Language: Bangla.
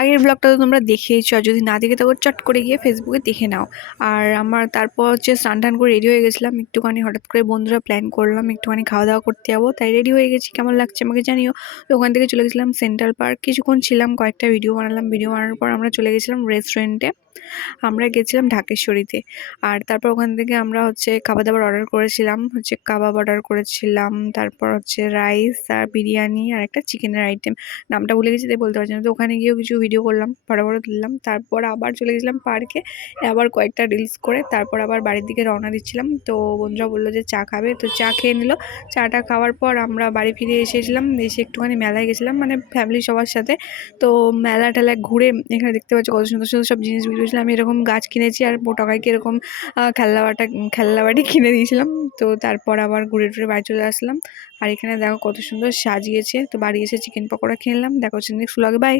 আগের ব্লগটা তো তোমরা দেখেইছো, আর যদি না দেখে থাকো চট করে গিয়ে ফেসবুকে দেখে নাও। আর আমার তারপর হচ্ছে স্নান টান করে রেডি হয়ে গেছিলাম, একটুখানি হঠাৎ করে বন্ধুরা প্ল্যান করলাম একটুখানি খাওয়া দাওয়া করতে যাবো, তাই রেডি হয়ে গেছি। কেমন লাগছে আমাকে জানিও। তো ওখান থেকে চলে গেছিলাম সেন্ট্রাল পার্ক, কিছুক্ষণ ছিলাম, কয়েকটা ভিডিও বানালাম। ভিডিও বানানোর পর আমরা চলে গেছিলাম রেস্টুরেন্টে। আমরা গেছিলাম ঢাকেশ্বরীতে। আর তারপর ওখান থেকে আমরা হচ্ছে খাবার দাবার অর্ডার করেছিলাম, হচ্ছে কাবাব অর্ডার করেছিলাম, তারপর হচ্ছে রাইস আর বিরিয়ানি আর একটা চিকেনের আইটেম, নামটা ভুলে গেছি তাই বলতে পারছি না। তো ওখানে গিয়েও কিছু ভিডিও করলাম, ফটো ফটো তুললাম। তারপর আবার চলে গেছিলাম পার্কে, আবার কয়েকটা রিলস করে তারপর আবার বাড়ির দিকে রওনা দিচ্ছিলাম। তো বন্ধুরা বললো যে চা খাবে, তো চা খেয়ে নিল। চাটা খাওয়ার পর আমরা বাড়ি ফিরে এসেছিলাম, এসে একটুখানি মেলায় গেছিলাম, মানে ফ্যামিলি সবার সাথে। তো মেলা টেলা ঘুরে এখানে দেখতে পাচ্ছি কত সুন্দর সুন্দর সব জিনিস বিক্রি হচ্ছিল। আমি এরকম গাছ কিনেছি আর টাকায় এরকম খেলনা বাটি কিনে দিয়েছিলাম। তো তারপর আবার ঘুরে টুরে বাড়ি চলে আসলাম। আর এখানে দেখো কত সুন্দর সাজিয়েছে। তো বাড়ি এসে চিকেন পকোড়া খেলাম। দেখো নেক্সট ব্লগে, বাই।